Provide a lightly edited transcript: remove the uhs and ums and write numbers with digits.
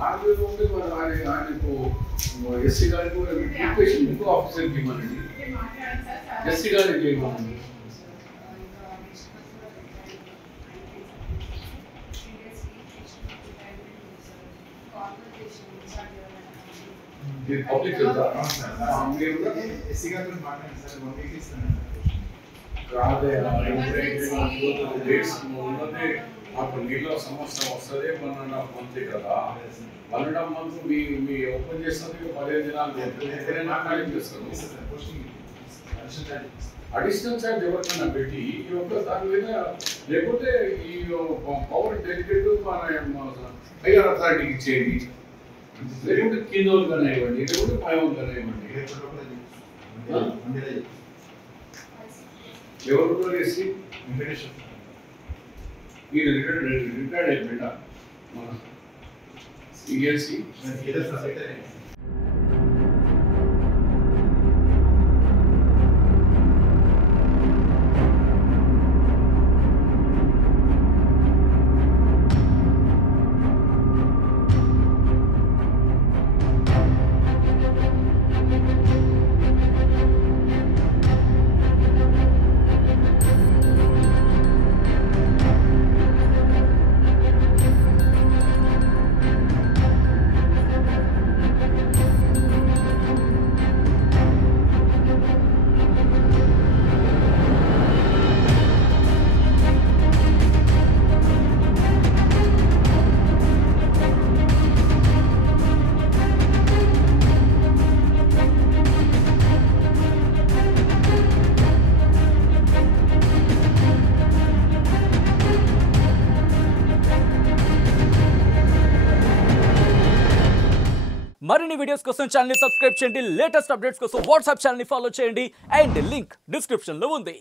4000 ఉంటే మరి ఆయనకు ఎస్సీ గారికి రిక్వెస్ట్ ఇంకో ఆఫీసర్కి ఇవ్వనండి, ఎస్సీ గారికి ఇవ్వనండి. పబ్లిక్ మాకు నీళ్ళ సమస్య వస్తుంది 1.5 month కదా. 1.5 month మీ ఓపెన్ చేస్తుంది 15 దినాలు చేస్తాను. అడిషనల్ ఛార్జ్ ఎవరికైనా పెట్టి ఈ ఒక్క దాని మీద, లేకపోతే ఈ పవర్ డెలికేట్ మన హైయర్ అథారిటీకి ఇచ్చేయండి, లేకుంటే కింద వాళ్ళకైనా ఇవ్వండి, లేకుంటే పై వాళ్ళకైనా ఇవ్వండి. ఎవరు వేసి మీరు రిటైర్డ్ అయిపోయిందా మన సిఎస్సి? మరిన్ని వీడియోస్ కోసం ఛానల్ ని సబ్స్క్రైబ్ చేయండి, లేటెస్ట్ అప్డేట్స్ కోసం వాట్సాప్ ఛానల్ ని ఫాలో చేయండి అండ్ లింక్ డిస్క్రిప్షన్ లో ఉంది.